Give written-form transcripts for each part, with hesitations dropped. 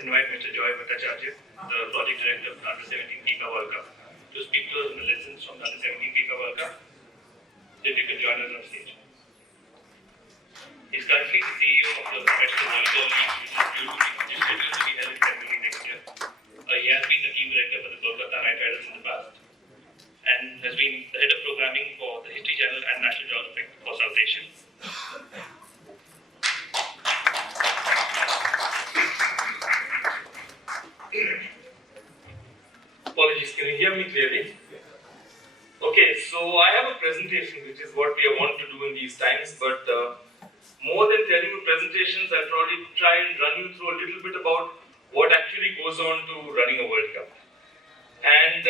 invite Mr. Bhattacharjya, the project director of the Under-17 FIFA World Cup, to speak to us on the lessons from the Under-17 FIFA World Cup. If you can join us on stage. He's currently the CEO of the Professional Volleyball League, which is scheduled to be held in February next year. He has been the team director for the Kolkata Knight Riders in the past, and has been the head of programming for the History Channel and National Geographic for South Asia. Apologies, can you hear me clearly? Okay, so I have a presentation, which is what we want to do in these times, but more than telling you presentations, I'll probably try and run you through a little bit about what actually goes on to running a World Cup. And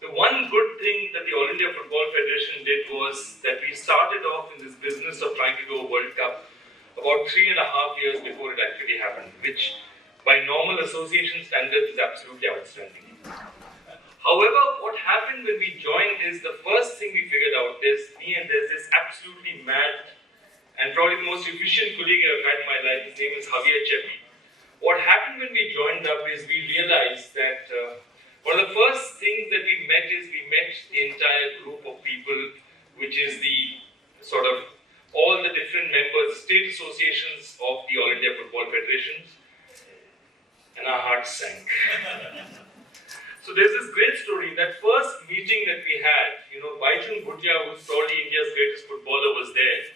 the one good thing that the All India Football Federation did was that we started off in this business of trying to do a World Cup about 3.5 years before it actually happened, which by normal association standards is absolutely outstanding. However, what happened when we joined is the first thing we figured out is there's this absolutely mad and probably the most efficient colleague I've had in my life. His name is Bhattacharjya. What happened when we joined up is we realized that one of the first things that we met is we met the entire group of people, which is the sort of all the different members, state associations of the All India Football Federation, and our hearts sank. So there's this great story. That first meeting that we had, Bhattacharjya, who's probably India's greatest footballer, was there.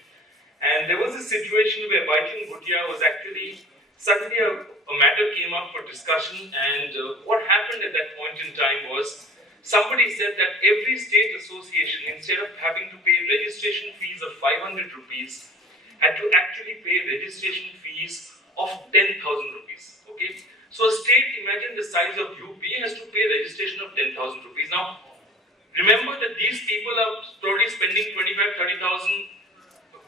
And there was a situation where Bhattacharjya was actually, suddenly a matter came up for discussion, and what happened at that point in time was, somebody said that every state association, instead of having to pay registration fees of 500 rupees, had to actually pay registration fees of 10,000 rupees. Okay? So a state, imagine the size of UP, has to pay registration of 10,000 rupees. Now, remember that these people are probably spending 25,000, 30,000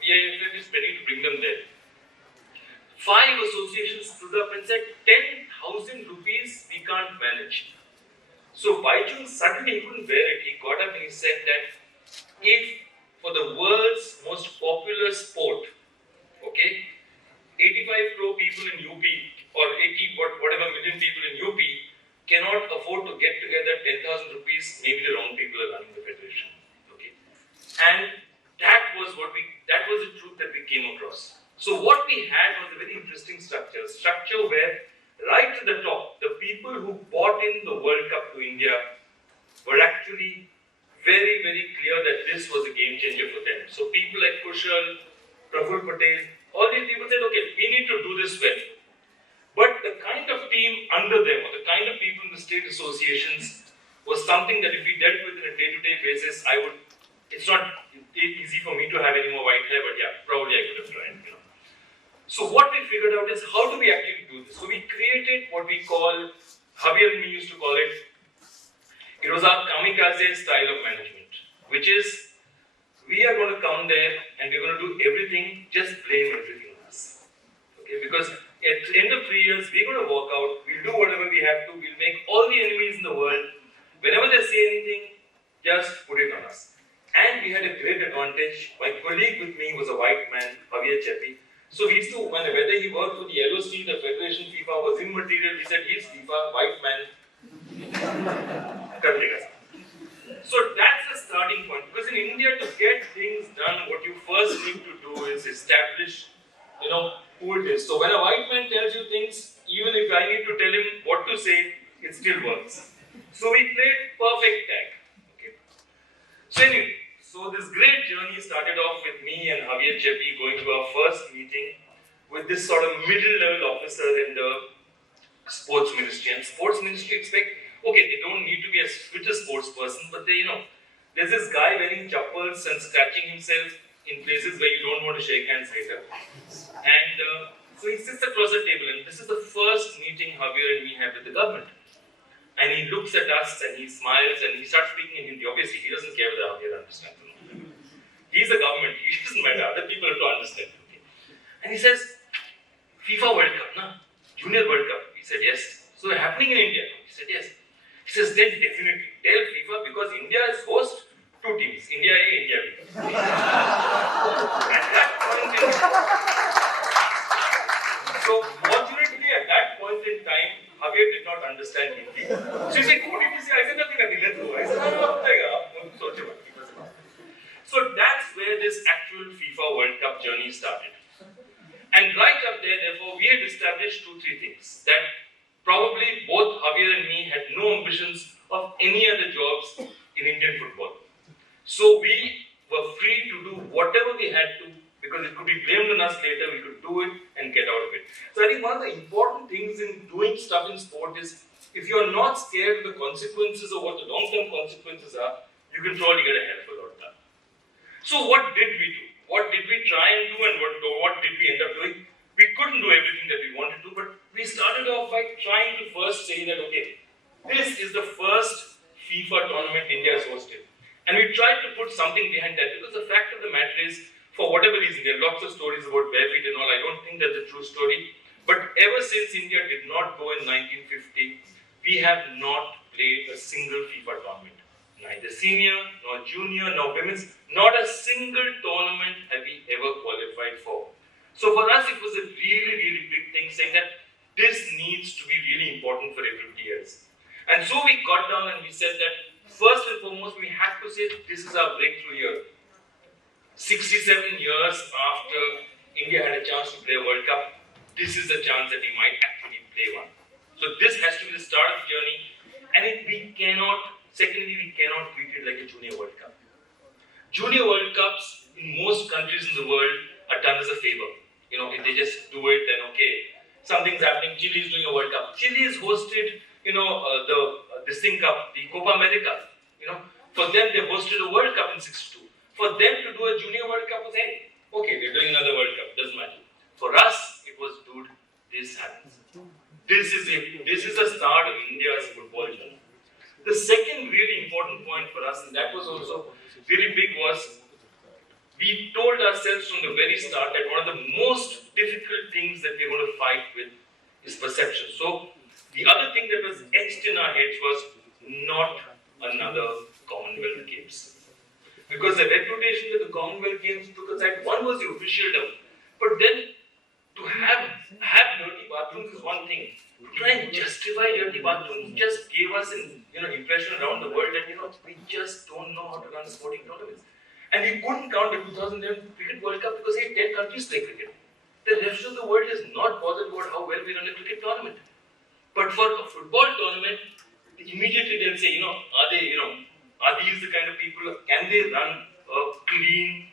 VIFF is spending to bring them there. 5 associations stood up and said, 10,000 rupees we can't manage. So Bhattacharjya suddenly couldn't bear it. He got up and he said that if for the world's most popular sport, okay, 85 crore people in UP or 80 whatever million people in UP cannot afford to get together 10,000 rupees, maybe the wrong people are running the federation. Okay, and that was the truth that we came across. So what we had was a very interesting structure where right at the top, the people who bought in the World Cup to India were actually very, very clear that this was a game changer for them. So people like Kushal, Praful Patel, all these people said, okay, we need to do this well. But the kind of team under them, or the kind of people in the state associations, was something that if we dealt with on a day-to-day basis, it's not easy for me to have any more white hair, but yeah, probably I could have tried. So what we figured out is, how do we actually do this? So we created what we call, Javier and me used to call it was our kamikaze style of management, which is, we are going to come there and we're going to do everything, just blame everything on us. Okay, because at the end of 3 years, we're going to walk out, we'll do whatever we have to, we'll make all the enemies in the world. Whenever they say anything, just put it on us. And we had a great advantage. My colleague with me was a white man, Bhattacharjya. So we used to, whether he worked for the LOC, the Federation, FIFA, was immaterial, we said, he's FIFA, white man. So that's the starting point. Because in India, to get things done, what you first need to do is establish, who it is. So when a white man tells you things, even if I need to tell him what to say, it still works. So we played perfect tag. Okay. So anyway, this great journey started off with me and Bhattacharjya going to our first meeting with this sort of middle-level officer in the sports ministry. And sports ministry expect, okay, they don't need to be a sports person, but there's this guy wearing chappals and scratching himself in places where you don't want to shake hands later. And so he sits across the table, and this is the first meeting Javier and me have with the government. And he looks at us and he smiles and he starts speaking in Hindi. Obviously, he doesn't care whether Javier understands or not. He's the government, he doesn't matter, other people have to understand. Okay? And he says, FIFA World Cup, na? Junior World Cup. He said, yes. So happening in India? He said, yes. He says, then definitely tell FIFA, because India is host 2 teams, India A, India B. At that point in time, so fortunately at that point in time, any other jobs in Indian football. So we were free to do whatever we had to, because it could be blamed on us later, we could do it and get out of it. So I think one of the important things in doing stuff in sport is, if you're not scared of the consequences of what the long-term consequences are, you can probably get a hell of a lot done. So what did we do? What did we try and do, and what did we end up doing? We couldn't do everything that we wanted to, but we started off by trying to first say that, okay, this is the first FIFA tournament India has hosted. And we tried to put something behind that, because the fact of the matter is, for whatever reason, there are lots of stories about bare feet and all. I don't think that's a true story. But ever since India did not go in 1950, we have not played a single FIFA tournament. Neither senior, nor junior, nor women's. Not a single tournament have we ever qualified for. So for us, it was a really, really big thing, saying that this needs to be really important for everybody else. And so we got down and we said that, first and foremost, we have to say this is our breakthrough year. 67 years after India had a chance to play a World Cup, this is the chance that we might actually play one. So this has to be the start of the journey, and we cannot treat it like a Junior World Cup. Junior World Cups in most countries in the world are done as a favor. You know, if they just do it, then okay, something's happening. Chile is doing a World Cup. Chile has hosted, the Sing Cup, the Copa America. For them, they hosted a World Cup in '62. For them to do a Junior World Cup was, hey, okay, we're doing another World Cup, doesn't matter. For us, it was, dude, this happens. This is it. This is the start of India's football journey. The second really important point for us, and that was also really big, was we told ourselves from the very start that one of the most difficult things that we're going to fight with is perception. So the other thing that was etched in our heads was not another Commonwealth Games. Because the reputation that the Commonwealth Games took aside, one was the officialdom, but then to have dirty bathrooms is one thing. To try and justify dirty bathrooms just gave us an impression around the world that we just don't know how to run sporting tournaments. And we couldn't count the 2011 Cricket World Cup because 10 countries play cricket. The rest of the world is not bothered about how well we run a cricket tournament. But for a football tournament, immediately they'll say, are these the kind of people, can they run a clean,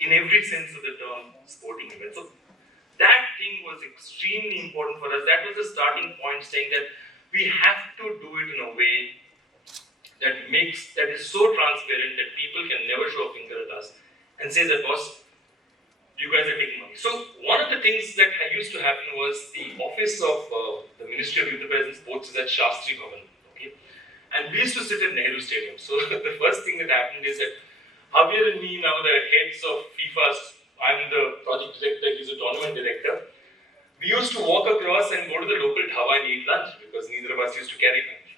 in every sense of the term, sporting event? So that thing was extremely important for us. That was the starting point, saying that we have to do it in a way that is so transparent that people can never show a finger at us and say that, boss, you guys are taking money. So one of the things that used to happen was the office of the Ministry of Youth Affairs and Sports is at Shastri Bhavan. And we used to sit at Nehru Stadium. So the first thing that happened is that Javier and me, now the heads of FIFA's, I'm the project director, he's a tournament director. We used to walk across and go to the local dhaba and eat lunch because neither of us used to carry lunch.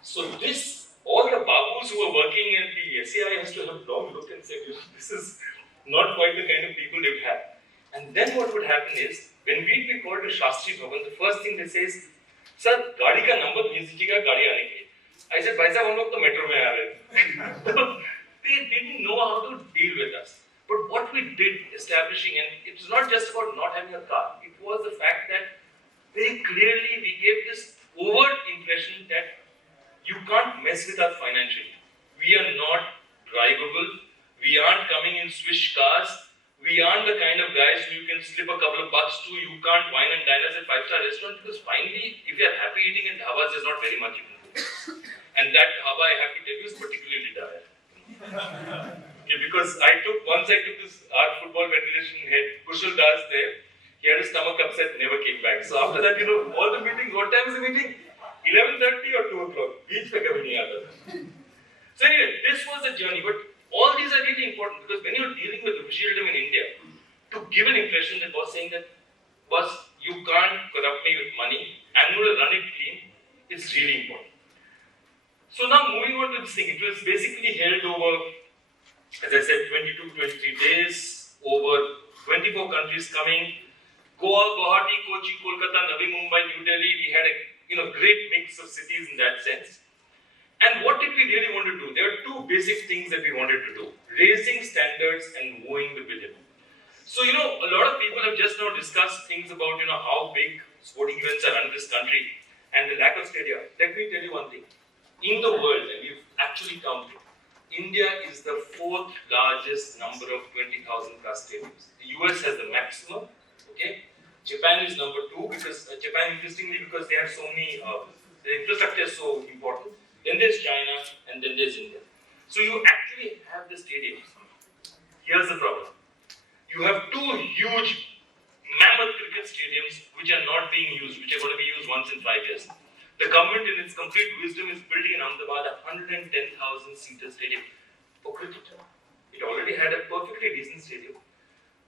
So all the babus who were working at the SAI has to have long look and say, this is not quite the kind of people they've had. And then what would happen is, when we'd be called to Shastri Bhavan, the first thing they say is, sir, gaadi ka number bhej dijiega, gaadi aane ke liye. I said, bhai sahab, hum log to metro mein aa rahe. They didn't know how to deal with us. But what we did establishing, and it was not just about not having a car, it was the fact that very clearly we gave this overt impression that you can't mess with us financially. We are not drivable. We aren't coming in Swish cars. We aren't the kind of guys who you can slip a couple of bucks to. You can't wine and dine us at 5-star restaurant, because finally, if you are happy eating in dhabas, there's not very much you can do. And that dhaba, I have to tell you, is particularly dire. Because once I took this art football federation head, Kushal Das there, he had his stomach upset, never came back. So after that, all the meetings, what time is the meeting? 11:30 or 2 o'clock. Beach pe kabhi nahi aata. So anyway, this was the journey. But all these are really important, because when you're dealing with officialdom in India, to give an impression that was saying that, boss, you can't corrupt me with money, I'm going to run it clean, is really important. So now moving on to this thing, it was basically held over, as I said, 22, 23 days, over 24 countries coming. Goa, Guwahati, Kochi, Kolkata, Navi Mumbai, New Delhi, we had a great mix of cities in that sense. And what did we really want to do? There are two basic things that we wanted to do: raising standards and wooing the billion. So, a lot of people have just now discussed things about, how big sporting events are run in this country and the lack of stadia. Let me tell you one thing. In the world, and we've actually counted, India is the fourth largest number of 20,000 plus stadiums. The US has the maximum, okay? Japan is number two because Japan, interestingly, because they have so many, the infrastructure is so important. Then there's China, and then there's India. So you actually have the stadiums. Here's the problem. You have two huge mammoth cricket stadiums which are not being used, which are going to be used once in 5 years. The government, in its complete wisdom, is building in Ahmedabad a 110,000-seater stadium for cricket. It already had a perfectly decent stadium.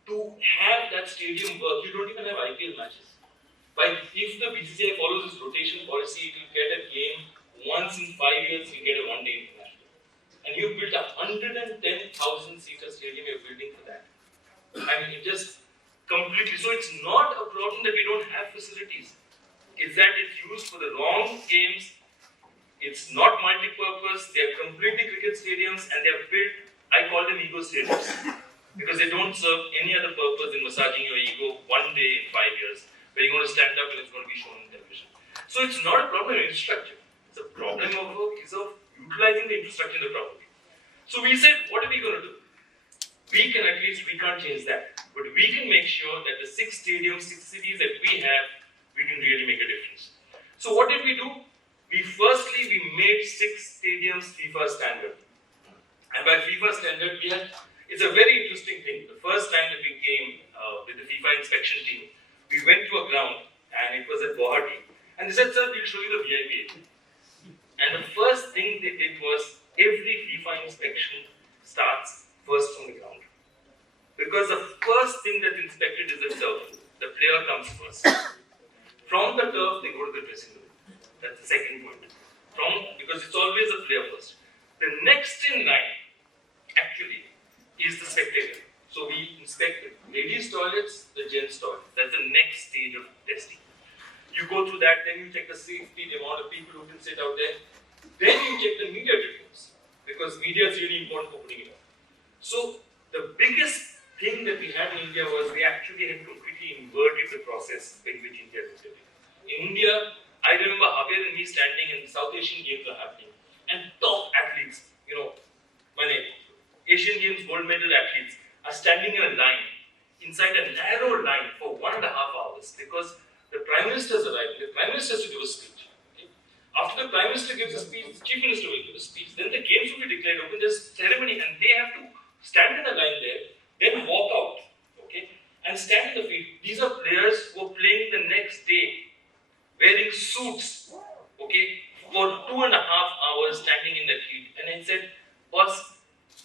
To have that stadium work, you don't even have IPL matches. But if the BCCI follows its rotation policy, it will get a game once in 5 years, you get a one-day international. And you built a 110,000-seater stadium, you're building for that. I mean, it just completely. So it's not a problem that we don't have facilities. It's that it's used for the wrong games. It's not multi-purpose. They are completely cricket stadiums, and they are built. I call them ego stadiums because they don't serve any other purpose than massaging your ego one day in 5 years, where you're going to stand up and it's going to be shown on television. So it's not a problem of infrastructure. It's a problem of utilizing the infrastructure in the property. So we said, what are we going to do? We can't change that, but we can make sure that the 6 stadiums, 6 cities that we have, we can really make a difference. So what did we do? We made 6 stadiums FIFA standard. And by FIFA standard, it's a very interesting thing. The first time that we came with the FIFA inspection team, we went to a ground, and it was at Guwahati. And they said, sir, we'll show you the VIP area. And the first thing they did was, every FIFA inspection starts first from the ground. Because the first thing that's inspected is the turf. The player comes first. From the turf, they go to the dressing room. That's the second point. Because it's always the player first. The next in line, actually, is the spectator. So we inspect the ladies' toilets, the gents' toilets. That's the next stage of testing. You go through that, then you check the safety, the amount of people who can sit out there. Then you check the media reviews, because media is really important for putting it up. So the biggest thing that we had in India was we actually had completely inverted the process in which India did it. In India, I remember Javier and me standing and the South Asian Games were happening, and top athletes, Asian Games gold medal athletes are standing in a line, inside a narrow line for 1.5 hours, because the Prime Minister's arriving. The Prime Minister has to give a speech. Okay? After the Prime Minister gives a speech, the Chief Minister will give a speech. Then the games will be declared open. There's ceremony, and they have to stand in a line there, then walk out, okay, and stand in the field. These are players who are playing the next day, wearing suits, okay, for 2.5 hours standing in the field. And I said, boss,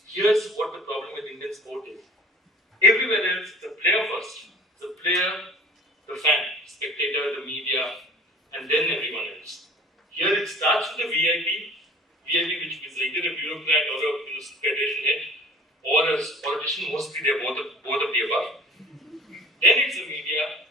here's what the problem with Indian sport is. Everywhere else, the player first. The player, the fan, spectator, the media, and then everyone else. Here it starts with the VIP, which is either a bureaucrat or a federation head, or a politician. Mostly they're both of the above. Then it's the media,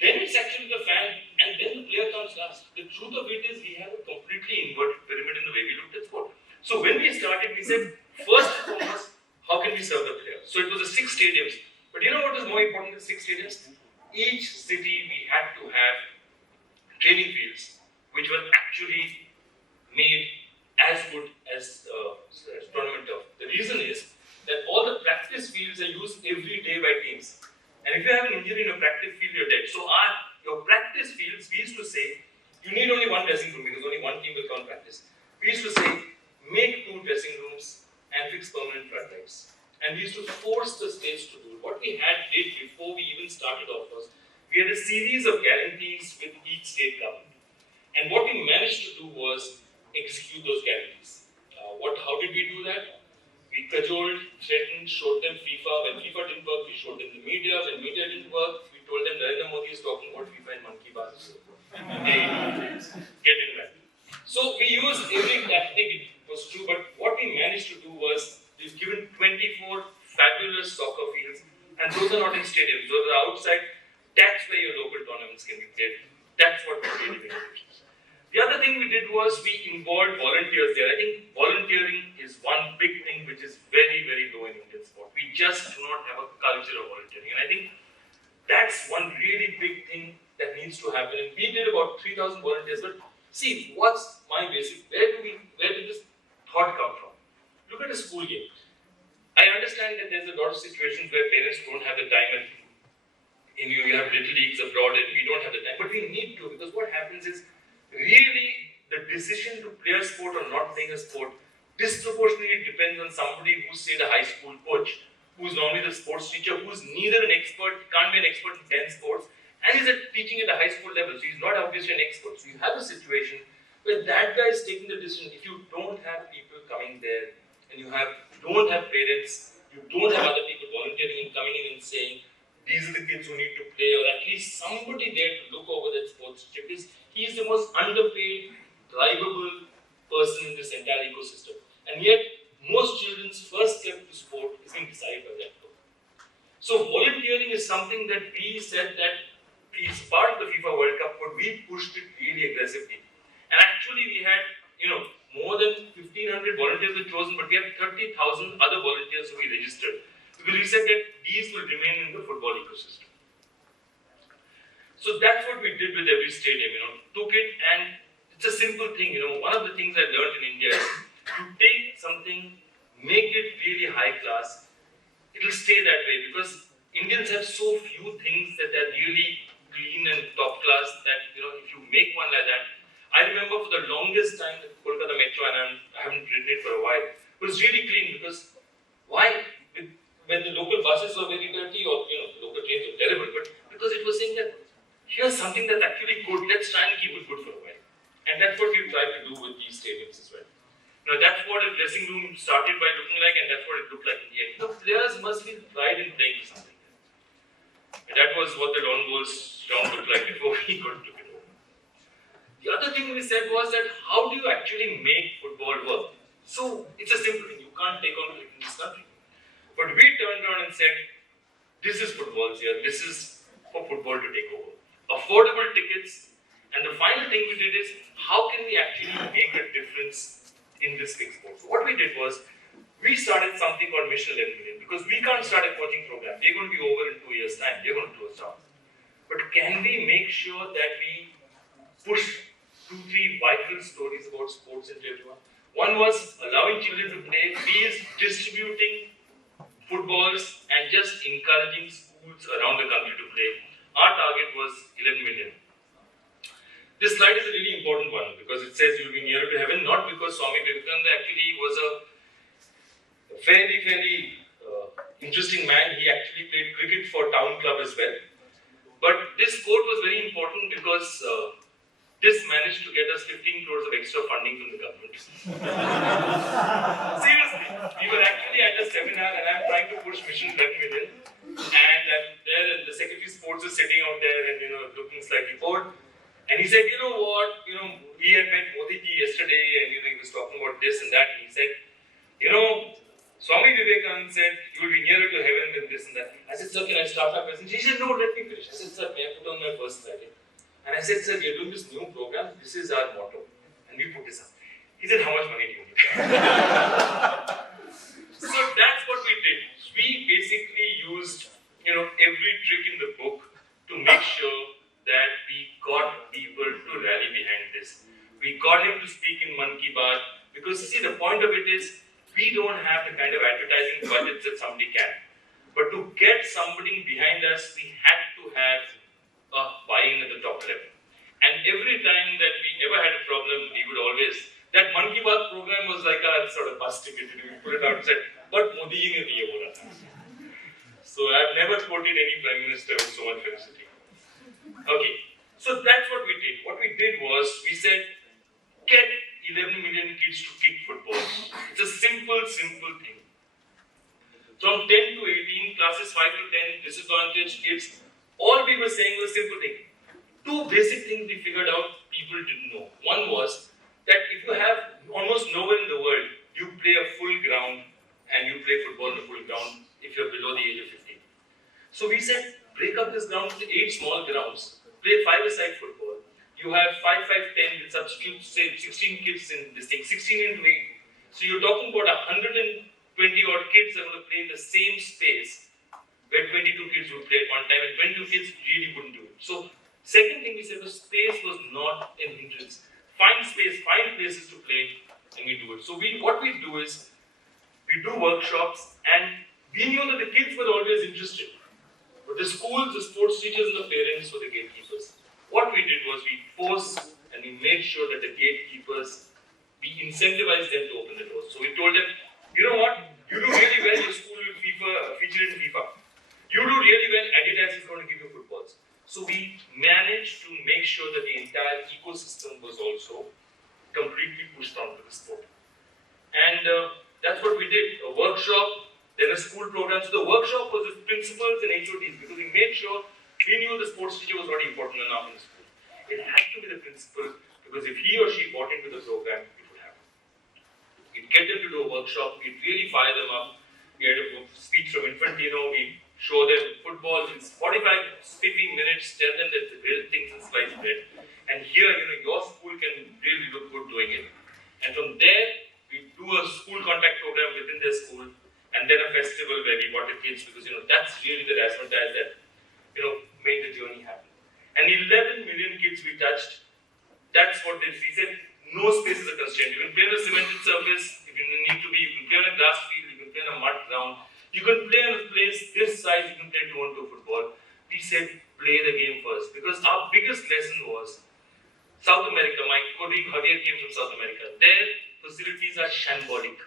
then it's actually the fan, and then the player comes last. The truth of it is we have a completely inverted pyramid in the way we looked at sport. So when we started, we said, first and foremost, how can we serve the player? So it was the 6 stadiums. But you know what was more important than 6 stadiums? Each city we had to have training fields which were actually made as good as tournament turf. The reason is that all the practice fields are used every day by teams. And if you have an injury in a practice field, you're dead. So your practice fields, we used to say, you need only 1 dressing room because only 1 team will come practice. We used to say, make 2 dressing rooms and fix permanent floodlights. And we used to force the states to do it. What we did before we even started off was, we had a series of guarantees with each state government. And what we managed to do was execute those guarantees. How did we do that? We cajoled, threatened, showed them FIFA. When FIFA didn't work, we showed them the media. When media didn't work, we told them Narendra Modi is talking about FIFA in Monkey Bar. Get in that. So we used every tactic, it was true, but what we managed to do was, we've given 24 fabulous soccer fields, and those are not in stadiums, those are outside. That's where your local tournaments can be played. That's what we really made a difference. The other thing we did was we involved volunteers there. I think volunteering is one big thing which is very, very low in Indian sport. We just do not have a culture of volunteering. And I think that's one really big thing that needs to happen. And we did about 3,000 volunteers. But see, what's my basic? Where do we that there's a lot of situations where parents don't have the time, and you have little leagues abroad and we don't have the time. But we need to, because what happens is really the decision to play a sport or not playing a sport disproportionately depends on somebody who's, say, the high school coach, who's normally the sports teacher, who's neither an expert, can't be an expert in 10 sports, and is teaching at the high school level. So he's not obviously an expert. So you have a situation where that guy is taking the decision. If you don't have people coming there, and you don't have parents, you don't have other people volunteering and coming in and saying, these are the kids who need to play, or at least somebody there to look over that sports chip. He is the most underpaid, drivable person in this entire ecosystem. And yet, most children's first step to sport is being decided by that coach. So volunteering is something that we said that is part of the FIFA World Cup, but we pushed it really aggressively. And actually we had, more than 1,500 volunteers were chosen, but we have 30,000 other volunteers who we registered. Because we said that these will remain in the football ecosystem. So that's what we did with every stadium, took it, and it's a simple thing, one of the things I learned in India is to take something, make it really high class, it'll stay that way, because Indians have so few things that are really clean and top class that, if you make one like that, I remember for the longest time the Kolkata Metro, and I haven't ridden it for a while, it was really clean, because why? When the local buses were very dirty, or the local trains were terrible, but because it was saying that here's something that's actually good, let's try and keep it good for a while. And that's what we've tried to do with these stadiums as well. That's what a dressing room started by looking like, and that's what it looked like in the end. Players must be pride in playing something. And that was what the Long Balls ground looked like before we got to it over. The other thing we said was that how do you actually make football work? So it's a simple thing, you can't take on it in this country. But we turned around and said, this is football here, this is for football to take over. Affordable tickets, and the final thing we did is, how can we actually make a difference in this big sport? So what we did was, we started something called Mission 11 Million, because we can't start a coaching program. They're going to be over in 2 years' time, they're going to close down. But can we make sure that we push 2-3 vital stories about sports into everyone? One was allowing children to play, B is distributing footballs and just encouraging schools around the country to play. Our target was 11 million. This slide is a really important one because it says you'll be nearer to heaven, not because Swami Vivekananda actually was a fairly interesting man. He actually played cricket for Town Club as well. But this quote was very important because this managed to get us 15 crores of extra funding from the government. Seriously, we were actually at a seminar and I'm trying to push Mission 11 million. And I'm there and the Secretary of Sports is sitting out there and looking slightly bored. And he said, you know what, we had met Modi ji yesterday and he was talking about this and that. And he said, Swami Vivekananda said, you will be nearer to heaven than this and that. I said, sir, can I start my presentation? He said, no, let me finish. I said, sir, may I put on my first slide? And I said, sir, we are doing this new program. This is our motto. And we put this up. He said, how much money do you need? So that's what we did. We basically used, every trick in the book to make sure that we got people to rally behind this. We got him to speak in Man Ki Baat because, see, the point of it is we don't have the kind of advertising budgets that somebody can. But to get somebody behind us, we had to have a buy-in at the top level. And every time that we ever had a problem, we would always, that Man Ki Baat program was like a sort of bus ticket. We put it out and said, but Modi ji ne diye bola tha. So I've never quoted any Prime Minister with so much felicity. Okay, so that's what we did. What we did was, we said, get 11 million kids to kick football. It's a simple thing. From 10 to 18, classes 5 to 10, disadvantaged kids, all we were saying was a simple thing. 2 basic things we figured out people didn't know. One was that if you have almost nowhere in the world, you play a full ground and you play football in a full ground if you're below the age of 15. So we said, break up this ground into 8 small grounds, play 5-a-side football. You have 5, 5, 10 with substitute, say 16 kids in this thing, 16 into 8. So you're talking about 120 odd kids are going to play in the same space where 22 kids would play at one time and 22 kids really wouldn't do it. So second thing we said was space was not an hindrance. Find space, find places to play and we do it. So what we do is we do workshops and We knew that the kids were always interested, but the schools, the sports teachers and the parents were the gatekeepers. What we did was we forced and we made sure that the gatekeepers, we incentivized them to open the doors. So we told them, you know what, you do really well, your school will feature in FIFA. You do really well, Adidas is going to give you footballs. So we managed to make sure that the entire ecosystem was also completely pushed onto the sport. And that's what we did, a workshop, then a school program. So the workshop was with principals and HODs because we made sure we knew the sports teacher was not important enough in the school. It had to be the principal because if he or she bought into the program, it would happen. We'd get them to do a workshop, we'd really fire them up. We had a speech from Infantino, we'd show them football in 45, 50 minutes, tell them that the real things in sliced bread. And here, your school can really look good doing it. And from there, we do a school contact program within their school. And then a festival where we brought the kids because that's really the razzmatazz that made the journey happen. And 11 million kids we touched. That's what they said. No space is a constraint. You can play on a cemented surface if you need to be. You can play on a grass field. You can play on a mud ground. You can play on a place this size. You can play 2-on-2 football. We said play the game first because our biggest lesson was South America. My colleague Javier came from South America. Their facilities are shambolic.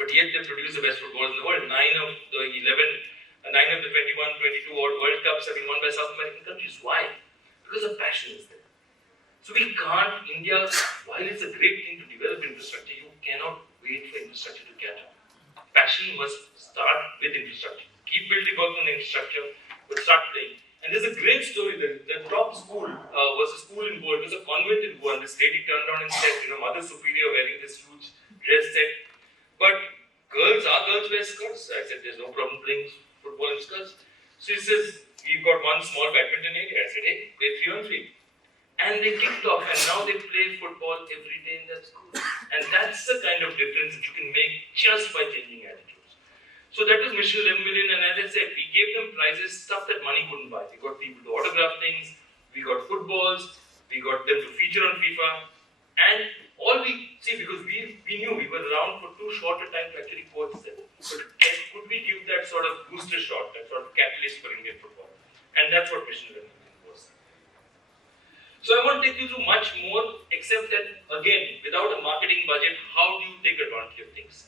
But yet they produce the best footballers in the world. 9 of the 21, 22 odd World Cups have been won by South American countries. Why? Because the passion is there. So we can't, India, while it's a great thing to develop infrastructure, you cannot wait for infrastructure to catch up. Passion must start with infrastructure. Keep building work on infrastructure, but start playing. And there's a great story. The top school was a school in Goa. It was a convent in Goa. And this lady turned around and said, Mother Superior wearing this huge dress said, but our girls wear skirts. I said, there's no problem playing football in skirts. So he says, we've got one small badminton area. I said, hey, play 3-on-3. And they kicked off and now they play football every day in that school. And that's the kind of difference that you can make just by changing attitudes. So that was Michel Lembilin, and as I said, we gave them prizes, stuff that money couldn't buy. We got people to autograph things, we got footballs, we got them to feature on FIFA. And all we see, because we knew we were around for too short a time to actually coach them. But could we give that sort of booster shot, that sort of catalyst for Indian football? And that's what Mission Learning was. So I won't take you through much more, except that, again, without a marketing budget, how do you take advantage of things?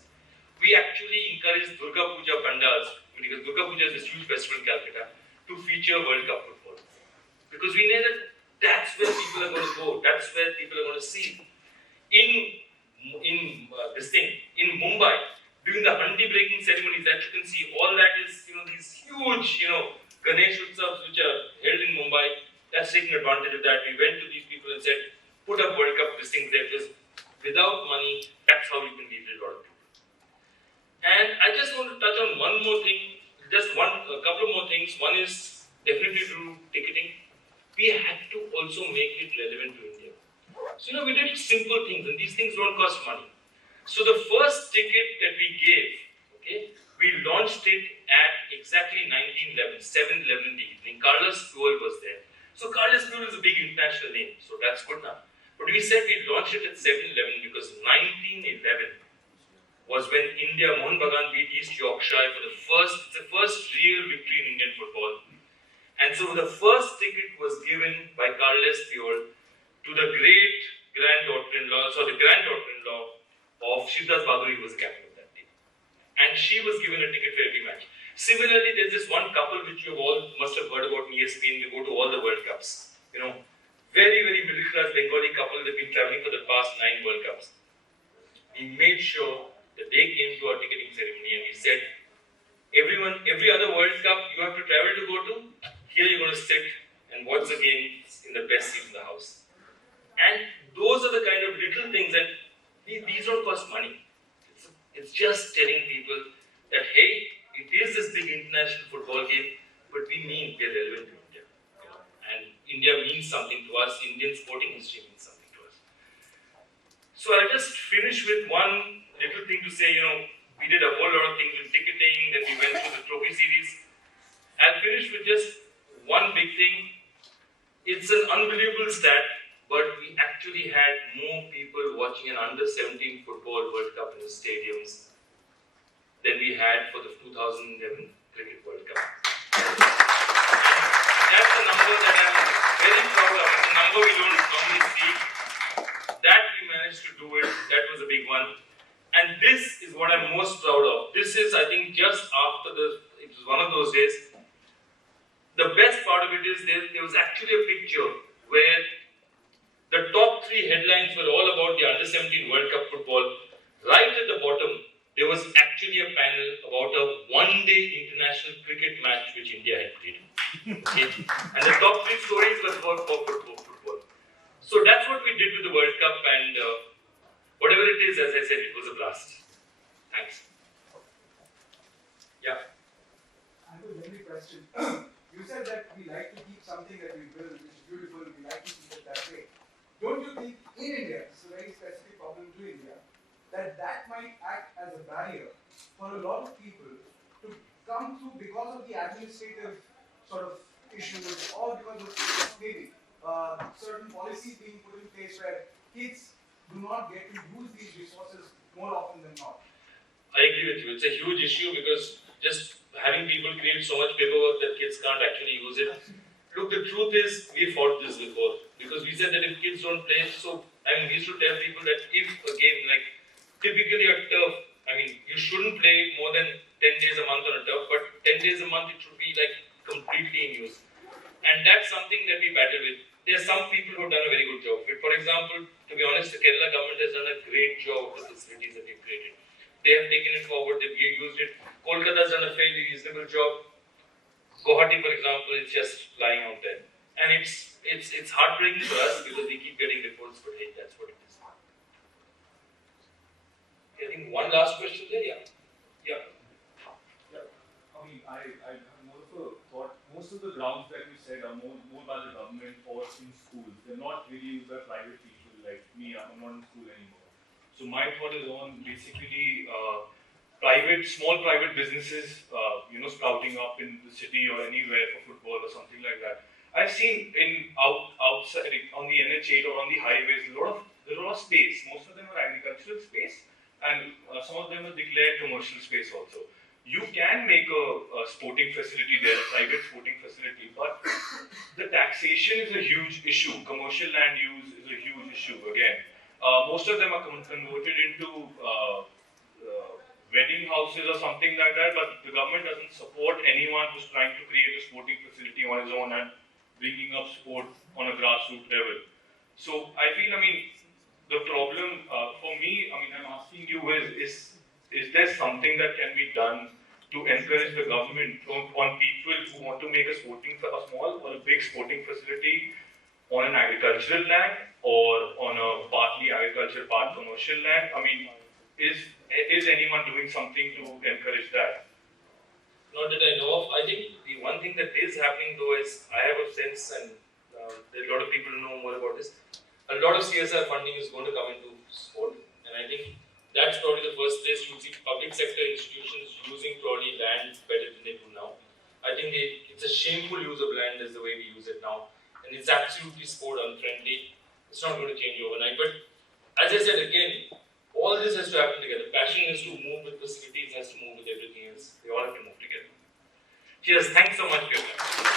We actually encourage Durga Puja Pandals, because Durga Puja is this huge festival in Calcutta, to feature World Cup football. Because we know that that's where people are going to go. That's where people are going to see. In Mumbai, during the handi breaking ceremonies that you can see, all that is, these huge, Ganesh Utsavs which are held in Mumbai. That's taking advantage of that. We went to these people and said, put up World Cup things there because without money, that's how you can lead a lot of people. And I just want to touch on one more thing, a couple of more things. One is definitely through ticketing. We had to also make it relevant to India. So, we did simple things, and these things don't cost money. So, the first ticket that we gave, we launched it at exactly 1911, 7:11 in the evening. Carlos Puyol was there. So, Carlos Puyol is a big international name, so that's good now. But we said we launched it at 7:11 because 1911 was when Mohan Bagan beat East Yorkshire for the first real victory in Indian football. And so the first ticket was given by Carlos Puyol to the granddaughter-in-law of Shivdas Bahaduri, who was the captain of that team. And she was given a ticket for every match. Similarly, there's this one couple which you all must have heard about in ESPN. They go to all the World Cups. Very, very middle-class Bengali couple that have been traveling for the past 9 World Cups. We made sure that they came to our ticketing ceremony and we said, every other World Cup you have to travel to go to, here you're going to sit and watch the game in the best seat in the house. And those are the kind of little things that these don't cost money. It's just telling people that, hey, it is this big international football game, but we mean we're relevant to India. And India means something to us, Indian sporting history means something to us. So I'll just finish with one little thing to say, we did a whole lot of things with ticketing, then we went through the trophy series. I'll finish with just one big thing. It's an unbelievable stat, but we actually had more people watching an under-17 football World Cup in the stadiums than we had for the 2014 2011 Cricket World Cup. That's a number that I'm very proud of. It's a number we don't normally see. That we managed to do it, that was a big one. And this is what I'm most proud of. This is, I think, just after it was one of those days. The best part of it is there was actually a picture where the top 3 headlines were all about the Under-17 World Cup football. Right at the bottom, there was actually a panel about a one-day international cricket match which India had played. Okay. And the top 3 stories were for football. So that's what we did with the World Cup, and whatever it is, as I said, it was a blast. Thanks. Yeah. I have a general question. You said that we like to keep something that we build, which is beautiful, we like to keep it that way. Don't you think in India, it's a very specific problem to India, that might act as a barrier for a lot of people to come through because of the administrative sort of issues, or because of maybe certain policies being put in place where kids do not get to use these resources more often than not? I agree with you. It's a huge issue because just having people create so much paperwork that kids can't actually use it. Look, the truth is, we fought this before because we said that if kids don't play, we used to tell people that if a game like typically a turf, you shouldn't play more than 10 days a month on a turf, but 10 days a month it should be like completely in use. And that's something that we battle with. There are some people who have done a very good job of it. For example, to be honest, the Kerala government has done a great job with the facilities that they've created. They have taken it forward, they've used it. Kolkata has done a fairly reasonable job. Guwahati, for example, is just lying out there. And it's heartbreaking for us because we keep getting reports, but hey, that's what it is. I think one last question there, yeah. I have more of a thought. Most of the grounds that you said are more by the government or in schools. They're not really used by private people like me. I'm not in school anymore. So my thought is on basically small private businesses, sprouting up in the city or anywhere for football or something like that. I've seen outside on the NH8 or on the highways, there's a lot of space. Most of them are agricultural space, and some of them are declared commercial space also. You can make a sporting facility there, a private sporting facility, but the taxation is a huge issue. Commercial land use is a huge issue again. Most of them are converted into wedding houses or something like that, but the government doesn't support anyone who's trying to create a sporting facility on his own and bringing up sport on a grassroots level. So I feel, the problem for me, I'm asking you is there something that can be done to encourage the government on people who want to make a small or a big sporting facility on an agricultural land or on a partly agricultural, part commercial land? Is anyone doing something to encourage that? Not that I know of. I think the one thing that is happening though is, I have a sense, and there are a lot of people who know more about this, a lot of CSR funding is going to come into sport, and I think that's probably the first place you see public sector institutions using probably land better than they do now. I think it's a shameful use of land is the way we use it now, and it's absolutely sport unfriendly. It's not going to change overnight, but as I said again, all this has to happen together. Passion has to move with facilities, has to move with everything else. They all have to move together. Cheers. Thanks so much for your time.